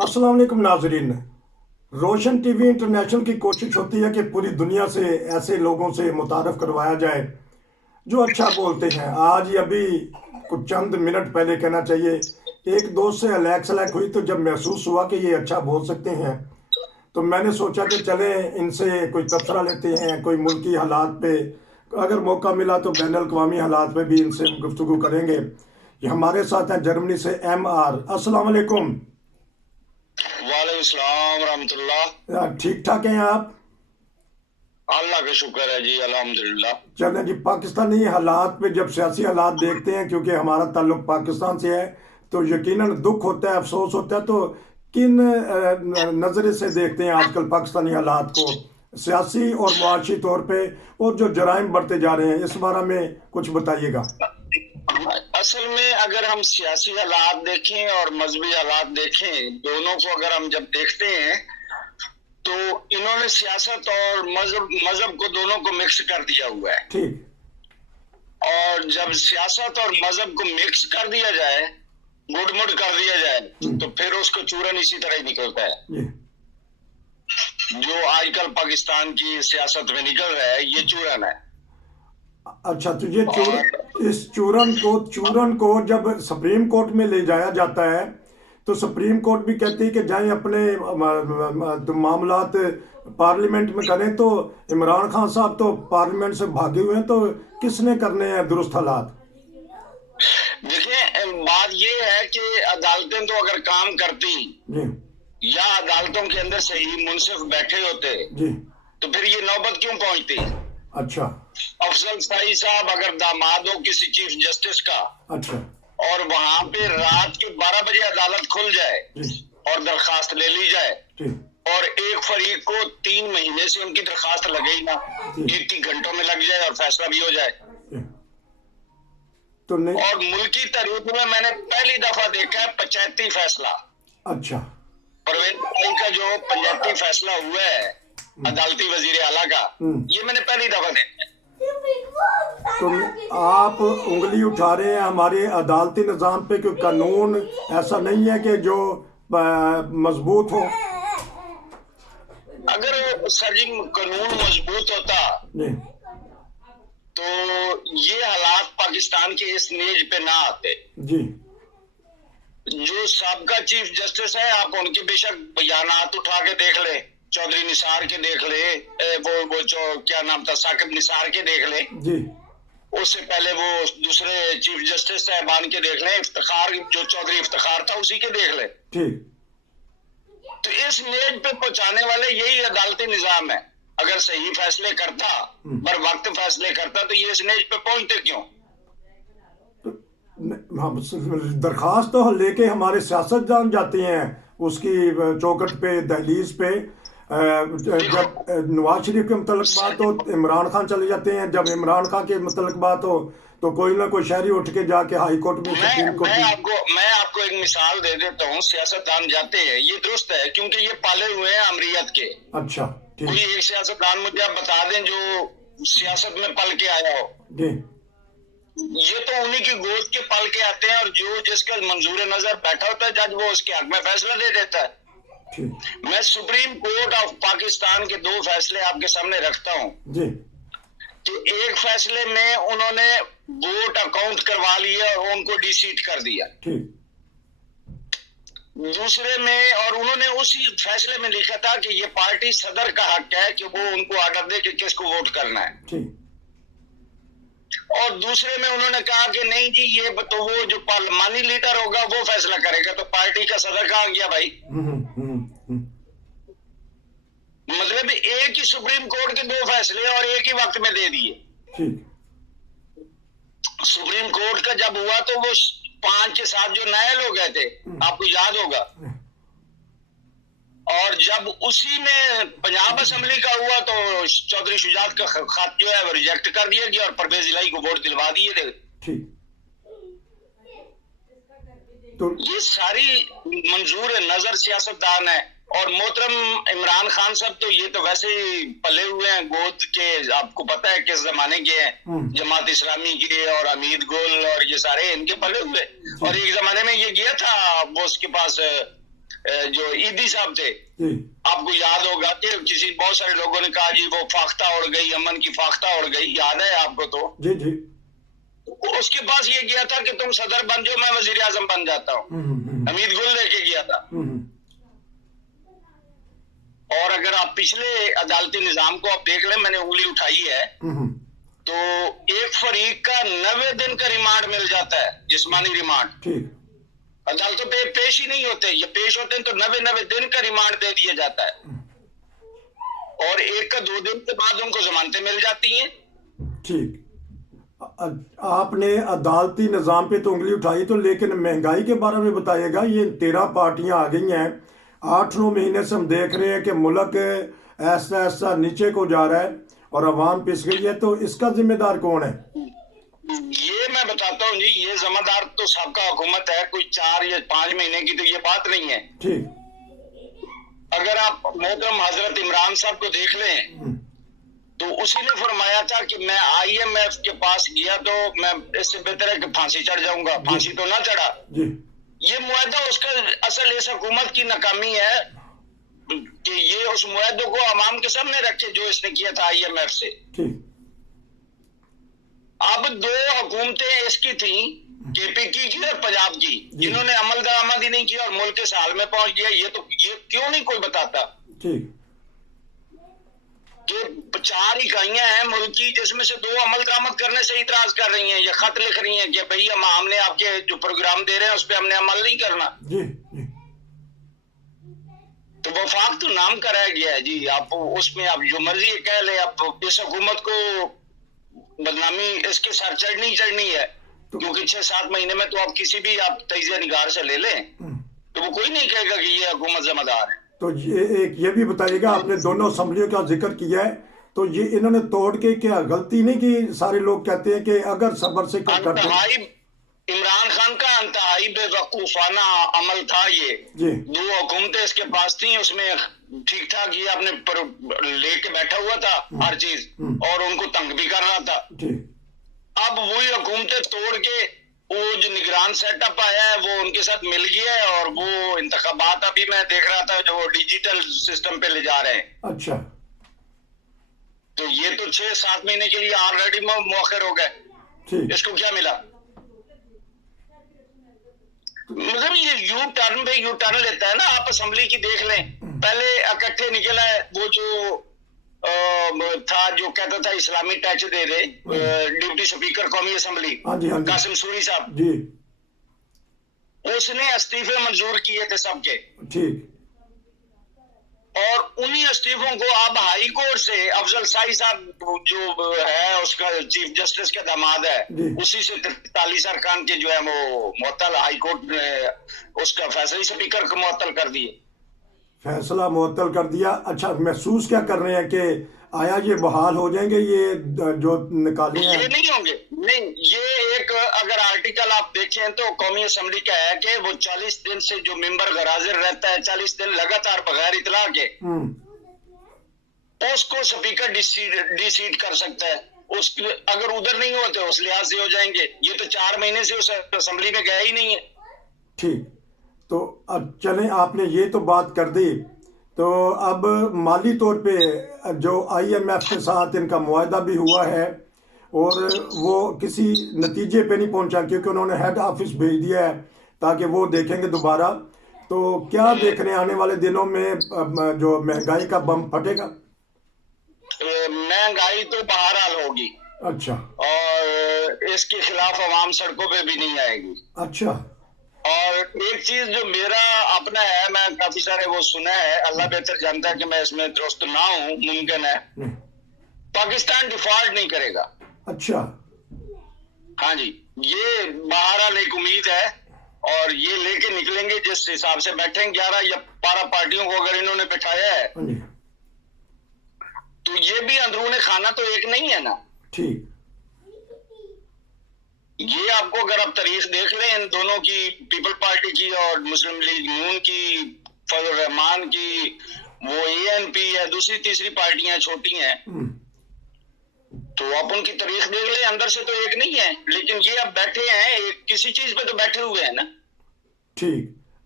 अस्सलाम वालेकुम नाजरीन। रोशन टीवी इंटरनेशनल की कोशिश होती है कि पूरी दुनिया से ऐसे लोगों से मुतारफ़ करवाया जाए जो अच्छा बोलते हैं। आज ही अभी कुछ चंद मिनट पहले कहना चाहिए, एक दोस्त से अलैक सलैक हुई तो जब महसूस हुआ कि ये अच्छा बोल सकते हैं तो मैंने सोचा कि चले इनसे कोई तबसरा लेते हैं, कोई मुल्की हालात पे। अगर मौका मिला तो बैन अवी हालात पे भी इनसे गुफ्तगू करेंगे। ये हमारे साथ हैं जर्मनी से MR। अस्सलाम वालेकुम। वालेकुम सलाम रहमतुल्लाह। ठीक ठाक हैं आप? अल्लाह का शुक्र है जी, अल्हम्दुलिल्लाह। चलें जी, पाकिस्तानी हालात पे जब सियासी हालात देखते हैं, क्योंकि हमारा ताल्लुक पाकिस्तान से है, तो यकीनन दुख होता है, अफसोस होता है। तो किन नज़रे से देखते हैं आजकल पाकिस्तानी हालात को, सियासी और मुआशी तौर पे, और जो जराइम बढ़ते जा रहे हैं, इस बारे में कुछ बताइएगा। असल में अगर हम सियासी हालात देखें और मजहबी हालात देखें, दोनों को अगर हम जब देखते हैं तो इन्होंने सियासत और मजहब मजहब को दोनों को मिक्स कर दिया हुआ है। ठीक। और जब सियासत और मजहब को मिक्स कर दिया जाए, गुड़मुड़ कर दिया जाए, तो फिर उसको चूरन इसी तरह ही निकलता है जी। जो आजकल पाकिस्तान की सियासत में निकल रहा है। ये चूरन है। अच्छा, तो ये और इस चूरन को जब सुप्रीम कोर्ट में ले जाया जाता है तो सुप्रीम कोर्ट भी कहती है कि जाएं अपने तो मामलात पार्लियामेंट में करें। तो इमरान खान साहब तो पार्लियामेंट से भागे हुए हैं, तो किसने करने हैं दुरुस्त हालात? देखिए, बात ये है कि अदालतें तो अगर काम करती जी। या अदालतों के अंदर सही मुंसिफ बैठे होते जी। तो फिर ये नौबत क्यों पहुंचती। अच्छा। अफजल सईद साहब अगर दामाद हो किसी चीफ जस्टिस का, अच्छा। और वहां पे रात के 12 बजे अदालत खुल जाए जी। और दरखास्त ले ली जाए, जी। और एक फरीक को 3 महीने से उनकी दरखास्त लगे ही ना, जी। 1 घंटों में लग जाए और फैसला भी हो जाए। जी। तो नहीं। और मुल्की तारीख में मैंने पहली दफा देखा है पंचायती फैसला। अच्छा। परवेज इलाही का जो पंचायती फैसला हुआ है अदालती वजीर आला का, ये मैंने पहली दफा देखा है। तो आप उंगली उठा रहे हैं हमारे अदालती निज़ाम पे, कोई कानून ऐसा नहीं है कि जो मजबूत हो? अगर सर जी कानून मजबूत होता जी। तो ये हालात पाकिस्तान के इस नेज पे ना आते। जी। जो सबका चीफ जस्टिस है, आप उनके बेशक बयानात उठा के देख ले, चौधरी निसार के देख ले, वो जो क्या नाम था साकिब निसार के देख ले, जी। उससे पहले वो दूसरे चीफ जस्टिस साहबान के देख ले, इफ्तिखार जो चौधरी इफ्तिखार था उसी के देख ले। ठीक। तो इस नेज पे पहुंचाने वाले यही अदालती निजाम है। अगर सही फैसले करता, बर वक्त फैसले करता, तो ये इस नेज पे पहुंचते क्यों। दरखास्त तो लेके हमारे सियासतदान जाते हैं उसकी चौखट पे, दहलीज पे। जब नवाज शरीफ के मुतल्लिक बात हो इमरान खान चले जाते हैं, जब इमरान खान के मुतल्लिक बात हो तो कोई ना कोई शहरी उठ के जाके हाई कोर्ट में, सुप्रीम कोर्ट में। मैं आपको एक मिसाल दे देता हूँ। सियासतदान जाते हैं, ये दुरुस्त है क्योंकि ये पाले हुए हैं अमरीयत के। अच्छा। कोई एक सियासतदान मुझे आप बता दें जो सियासत में पल के आया हो। जी। ये तो उन्हीं की गोद के पल के आते हैं, और जो जिसका मंजूर नजर बैठा होता है जज, वो उसके हक में फैसला दे देता है। मैं सुप्रीम कोर्ट ऑफ पाकिस्तान के 2 फैसले आपके सामने रखता हूँ जी। कि एक फैसले में उन्होंने वोट अकाउंट करवा लिया और उनको डिसीट कर दिया। ठीक। दूसरे में, और उन्होंने उसी फैसले में लिखा था कि ये पार्टी सदर का हक है कि वो उनको आर्डर दे कि किसको वोट करना है। ठीक। और दूसरे में उन्होंने कहा कि नहीं जी, ये तो वो जो पार्लिमानी लीडर होगा वो फैसला करेगा। तो पार्टी का सदर कहाँ गया भाई। मतलब एक ही सुप्रीम कोर्ट के 2 फैसले और एक ही वक्त में दे दिए। ठीक। सुप्रीम कोर्ट का जब हुआ तो वो 5 के 7 जो नए लोग गए थे, आपको याद होगा। और जब उसी में पंजाब असेंबली का हुआ तो चौधरी शुजात का खत जो है वो रिजेक्ट कर दिया गया और परवेज इलाही को वोट दिलवा दिए थे। ठीक। तो ये सारी मंजूर नजर सियासतदान है। और मोहतरम इमरान खान साहब तो ये तो वैसे ही पले हुए हैं गोद के, आपको पता है किस जमाने के हैं, जमात इस्लामी के और अमीद गोल और ये सारे इनके पले हुए। और एक जमाने में ये गया था वो उसके पास जो ईदी साहब थे, जी आपको याद होगा कि बहुत सारे लोगों ने कहा जी वो फाख्ता उड़ गई, अमन की फाख्ता उड़ गई, याद है आपको? तो जी जी। उसके पास ये किया था कि तुम सदर बन जाओ, मैं वजीर आजम बन जाता हूँ। हमीद गुल लेके गया था। और अगर आप पिछले अदालती निजाम को आप देख लें, मैंने उंगली उठाई है, तो एक फरीक का 90 दिन का रिमांड मिल जाता है, जिस्मानी रिमांड। ठीक। अदालतों पे पेश ही नहीं होते, ये पेश होते हैं तो 90 दिन का रिमांड दे दिया जाता है, और 1 का 2 दिन के बाद उनको जमानतें मिल जाती हैं। ठीक। आपने अदालती निज़ाम पे तो उंगली उठाई, तो लेकिन महंगाई के बारे में बताइएगा। ये 13 पार्टियां आ गई हैं, 8-9 महीने से हम देख रहे हैं कि मुल्क ऐसा ऐसा नीचे को जा रहा है और अवाम पिस गई है, तो इसका जिम्मेदार कौन है? ये मैं बताता हूँ जी, ये जिम्मेदार तो सबका हुकूमत है, कोई 4 या 5 महीने की तो ये बात नहीं है। ठीक। अगर आप मोहतरम हजरत इमरान साहब को देख लें, तो उसी ने फरमाया था कि मैं IMF के पास गया तो मैं इससे बेहतर है कि फांसी चढ़ जाऊंगा, फांसी तो ना चढ़ा। जी। ये मुआहदा उसका असल इस हुकूमत की नाकामी है कि ये उस मुआहदे को अवाम के सामने रखे जो इसने किया था IMF से। ठीक। अब 2 हुकूमतें इसकी थी, KPK की और पंजाब की, जिन्होंने अमल दरामद ही नहीं किया और मुल्क के हाल में पहुंच गया। ये क्यों नहीं कोई बताता? ठीक। कि 4 इकाइयां हैं मुल्क की, जिसमें से 2 अमल दरामद करने से इतराज कर रही हैं, या खत लिख रही हैं कि भाई हमने आपके जो प्रोग्राम दे रहे हैं उस पर हमने अमल नहीं करना। जी जी। तो वफाक तो नाम कराया गया है जी, आप उसमें आप जो मर्जी कह ले, आप इस हुकूमत को बदनामी इसके साथ चढ़नी है, क्योंकि 6-7 महीने में तो आप किसी भी आप तजिया निगार से ले लें तो वो कोई नहीं कहेगा कि ये हुकूमत जिम्मेदार है। तो ये भी बताइएगा, आपने दोनों असम्बलियों का जिक्र किया है, तो ये इन्होंने तोड़ के क्या गलती नहीं की? सारे लोग कहते हैं कि अगर सब्र से करते। इमरान खान का इंतहाई बेवकूफाना अमल था ये। 2 हुकूमतें इसके पास थी, उसमें ठीक ठाक ये अपने लेके बैठा हुआ था हर चीज, और उनको तंग भी कर रहा था। अब वही हुकूमतें तोड़ के वो जो निगरान सेटअप आया है वो उनके साथ मिल गया है, और वो इंतखाबात अभी मैं देख रहा था जो डिजिटल सिस्टम पे ले जा रहे हैं। अच्छा। तो ये तो 6-7 महीने के लिए ऑलरेडी मौखर हो गए। इसको क्या मिला? मतलब ये यू टर्न लेता है ना। आप असेंबली की देख लें, पहले इकट्ठे निकला है वो जो था जो कहता था इस्लामी टच दे दे, डिप्टी स्पीकर कौमी असेंबली कासिम सूरी साहब जी, उसने इस्तीफे मंजूर किए थे सबके। ठीक। और उन्हीं इस्तीफों को अब हाई कोर्ट से अफजल शाही साहब जो है उसका चीफ जस्टिस का दामाद है, उसी से 43 अरकान के जो है वो मुअत्तल, हाई कोर्ट ने उसका फैसला स्पीकर को मुअत्तल कर दिए। फैसला मुअत्तल कर दिया। अच्छा, महसूस क्या कर रहे हैं कि आया ये बहाल हो जाएंगे ये जो निकाले हैं? ये नहीं होंगे, नहीं। ये एक अगर आर्टिकल आप देखें तो कौमी असेंबली का है कि वो 40 दिन से जो मेंबर गैरहाजिर रहता है 40 दिन लगातार बगैर इतला के, उसको स्पीकर डिसीट कर सकता है। उसके अगर उधर नहीं होते उस लिहाज से हो जाएंगे। ये तो 4 महीने से उस असेंबली में गया ही नहीं है। ठीक। तो अब चलें, आपने ये तो बात कर दी, तो अब माली तौर पे जो IMF के साथ इनका मुआहदा भी हुआ है और वो किसी नतीजे पे नहीं पहुंचा, क्योंकि उन्होंने हेड ऑफिस भेज दिया है ताकि वो देखेंगे दोबारा। तो क्या देख रहे हैं आने वाले दिनों में जो महंगाई का बम फटेगा? महंगाई तो बहरहाल होगी। अच्छा। और इसके खिलाफ आवाम सड़कों पे भी नहीं आएगी। अच्छा। और एक चीज जो मेरा अपना है, मैं काफी सारे वो सुना है, अल्लाह बेहतर जानता है कि मैं इसमें दुरुस्त ना हूं, मुमकिन है पाकिस्तान डिफॉल्ट नहीं करेगा। अच्छा। हाँ जी, ये बहरहाल एक उम्मीद है और ये लेके निकलेंगे जिस हिसाब से बैठे 11 या 12 पार्टियों को अगर इन्होंने बिठाया है तो ये भी अंदरूनी खाना तो एक नहीं है ना। ठीक। ये आपको अगर आप तारीख देख लें इन दोनों की, पीपल पार्टी की और मुस्लिम लीग नून की, फजल रहमान की, वो ANP है, दूसरी तीसरी पार्टियां छोटी हैं, तो आप उनकी तारीख देख लें, अंदर से तो एक नहीं है, लेकिन ये अब बैठे हैं एक किसी चीज पे तो बैठे हुए हैं ना। ठीक।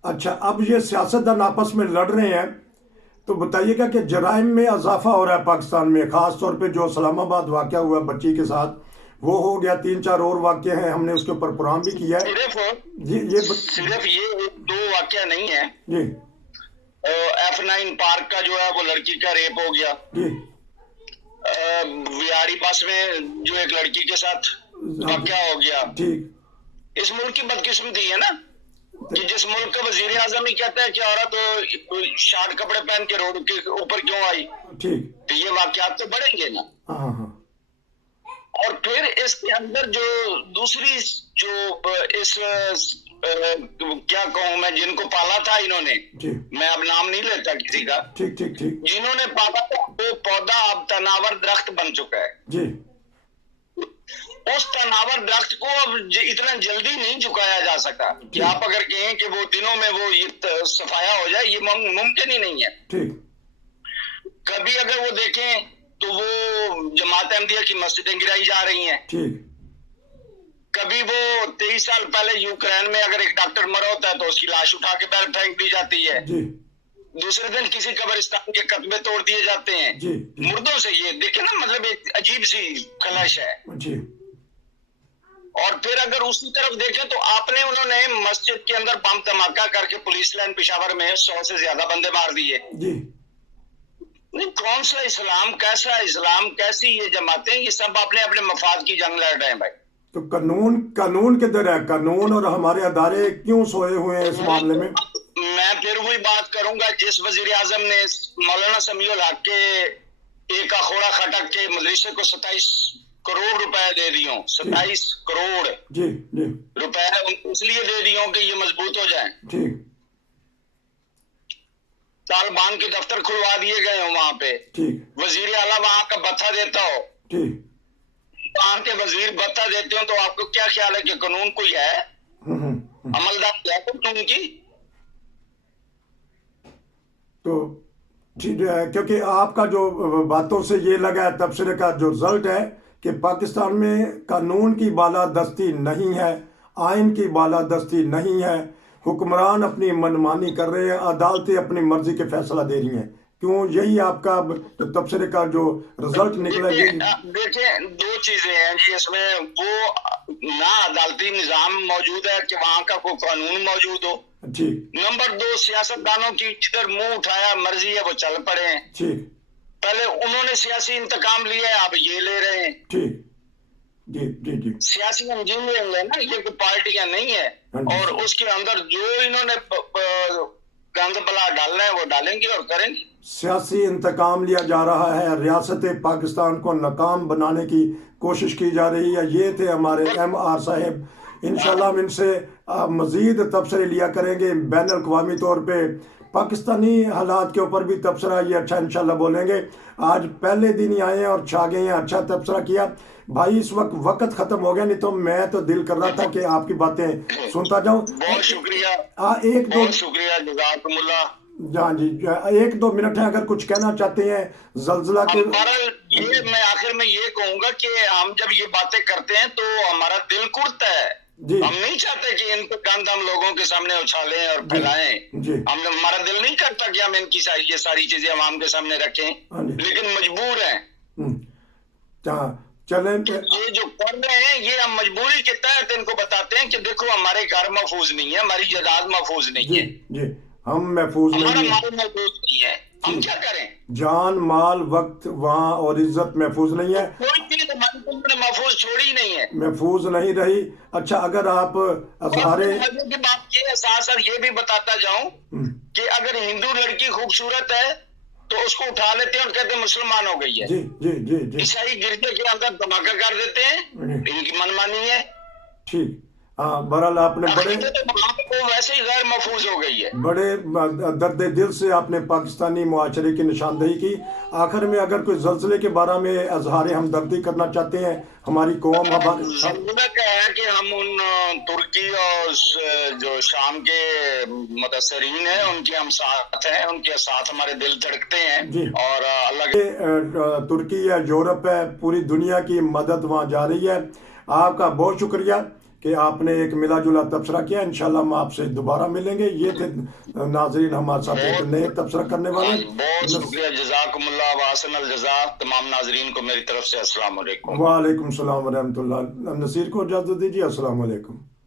अच्छा, अब ये सियासतदान आपस में लड़ रहे हैं, तो बताइएगा कि जराइम में इजाफा हो रहा है पाकिस्तान में, ख़ास तौर पे जो इस्लामाबाद वाक़या हुआ बच्ची के साथ, वो हो गया, 3-4 और वाक़े हैं, हमने उसके ऊपर प्रोग्राम भी किया है। सिर्फ ये दो वाकया नहीं है। जी F9 पार्क का जो है वो लड़की का रेप हो गया। जी विहाड़ी बस में जो एक लड़की के साथ वाकया हो गया। ठीक। इस मुल्क की बदकिस्मती है ना कि जिस मुल्क का वजीर आजम ही कहता है कि औरत शार्ट कपड़े पहन के रोड के ऊपर क्यों आई, ठीक। तो ये वाकयात तो बढ़ेंगे ना। हाँ हाँ। और फिर इसके अंदर जो दूसरी जो इस क्या कहूं मैं, जिनको पाला था इन्होंने, जी मैं अब नाम नहीं लेता किसी का, ठीक ठीक ठीक। जिन्होंने पाला था वो पौधा अब तनावर दरख्त बन चुका है। जी उस तनावर दरख्त को अब इतना जल्दी नहीं झुकाया जा सकता कि आप अगर कहें कि वो दिनों में वो ये सफाया हो जाए, ये मुमकिन ही नहीं है। ठीक। कभी अगर वो देखें तो वो जमात अहमदिया की मस्जिदें गिराई जा रही हैं। ठीक। कभी वो 23 साल पहले यूक्रेन में अगर एक डॉक्टर मरा होता है तो उसकी लाश उठा के बाहर फेंक दी जाती है। जी दूसरे दिन किसी कब्रिस्तान के कतबे तोड़ दिए जाते हैं जी मुर्दों से। ये देखे ना, मतलब एक अजीब सी खलश है। जी। और फिर अगर उसी तरफ देखें तो आपने उन्होंने मस्जिद के अंदर बम धमाका करके पुलिस लाइन पेशावर में 100 से ज्यादा बंदे मार दिए। जी। नहीं, कौन सा इस्लाम, कैसा इस्लाम, कैसी ये जमातें, ये सब अपने अपने मफाद की जंग लड़ रहे हैं भाई। तो कानून किधर है? कानून और हमारे अदारे क्यों सोए हुए हैं इस मामले में? मैं फिर वही बात करूंगा, जिस वजीर आजम ने मौलाना समीउल हक के एक अखोड़ा खटक के मदरसे को 27 करोड़ रुपए दे दियो, 27 करोड़ जी जी रुपए इसलिए दे दियो कि ये मजबूत हो जाए। ठीक। तालिबान के दफ्तर खुलवा दिए गए हो वहां पे। ठीक। वजीर आला वहां का भत्ता देता हो। ठीक। वहां के वजीर भत्ता देते हो तो आपको क्या ख्याल है कि कानून कोई है? अमलदार है कानून की? तो ठीक है, क्योंकि आपका जो बातों से ये लगा है, तबसरे का जो रिजल्ट है कि पाकिस्तान में कानून की बालादस्ती नहीं है, आइन की बालादस्ती नहीं है, हुक्मरान अपनी मनमानी कर रहे हैं, अदालतें अपनी मर्जी के फैसला दे रही हैं। क्यों? यही आपका तबसरे का जो रिजल्ट निकला। देखिए दो चीजें हैं जी इसमें, वो ना अदालती निजाम मौजूद है कि वहां का कोई कानून मौजूद हो। ठीक। नंबर 2, सियासतदानों की जिधर मुंह उठाया मर्जी है वो चल पड़े हैं। ठीक। पहले उन्होंने सियासी इंतकाम लिया है, अब ये ले रहे हैं। ठीक। जी जी जी। सियासी इंजीनियरिंग है ना, ये कोई पार्टियां नहीं है। और उसके अंदर जो इन्होंने गंद बला डालना है वो डालेंगे और करेंगे। सियासी इंतकाम लिया जा रहा है, रियासत पाकिस्तान को नाकाम बनाने की कोशिश की जा रही है। ये थे हमारे MR साहब। इंशाल्लाह हम इनसे मज़ीद तबसरे लिया करेंगे बैन अल-अक़वामी तौर पे, पाकिस्तानी हालात के ऊपर भी तबसरा ये अच्छा इंशाल्लाह बोलेंगे। आज पहले दिन ही आए हैं और छा गए हैं, अच्छा तबसरा किया भाई। इस वक्त ख़त्म हो गया, नहीं तो मैं तो दिल कर रहा था कि आपकी बातें सुनता जाऊं। बहुत शुक्रिया। एक दो बहुत शुक्रिया, जज़ाकुमुल्लाह। हाँ जी, 1-2 मिनट है, अगर कुछ कहना चाहते हैं जल्जला के। ये मैं आखिर में ये कहूंगा कि हम जब ये बातें करते हैं तो हमारा दिल कुड़ता है जी। हम नहीं चाहते कि इनको गंद हम लोगों के सामने उछालें और फैलाएं जी। हमारा दिल नहीं करता कि हम इनकी ये सारी चीजें अवाम के सामने रखें, लेकिन मजबूर हैं। चलें, ये जो कर रहे हैं ये हम मजबूरी के तहत इनको बताते हैं कि देखो हमारे घर महफूज नहीं है, हमारी जायदाद महफूज नहीं है जी, हम महफूज नहीं है, हमारा माल महफूज नहीं है, हम क्या करें? जान, माल, वक्त वहाँ और इज्जत महफूज नहीं है, कोई चीज हमारी महफूज छोड़ी नहीं है, महफूज नहीं रही। अच्छा, अगर आप अजहारे की बात ये साथ ये भी बताता जाऊं कि अगर हिंदू लड़की खूबसूरत है तो उसको उठा लेते हैं और कहते हैं मुसलमान हो गई है। जी जी जी जी। ईसाई गिरजे के अंदर धमाका कर देते हैं, इनकी मनमानी है। ठीक। हाँ, बहरहाल आपने बड़े तो वैसे ही गैर महफूज हो गई है। बड़े दर्द दिल से आपने पाकिस्तानी मुआशरे की निशानदेही की। आखिर में अगर कोई जल्जले के बारे में अजहारे हमदर्दी करना चाहते हैं, हमारी कौम जरूरत है कि हम उन तुर्की और जो शाम के मुदस्सरीन हैं उनके हम साथ हैं, उनके साथ हमारे दिल धड़कते हैं जी। और अल्लाह तुर्की है, यूरोप है, पूरी दुनिया की मदद वहाँ जा रही है। आपका बहुत शुक्रिया कि आपने एक मिला जुला तबसरा किया। इंशाल्लाह हम आपसे दोबारा मिलेंगे। ये थे नाजरीन हमारे साथ एक बहुत नए तबसरा करने वाले। हाँ जी, बहुत शुक्रिया, जज़ाकुमुल्लाह व अहसनल जज़ा। तमाम नाजरीन को मेरी तरफ से अस्सलाम वालेकुम। वालेकुम सलाम व रहमतुल्लाह। नसीर को इजाज़त दीजिए। अस्सलाम वालेकुम।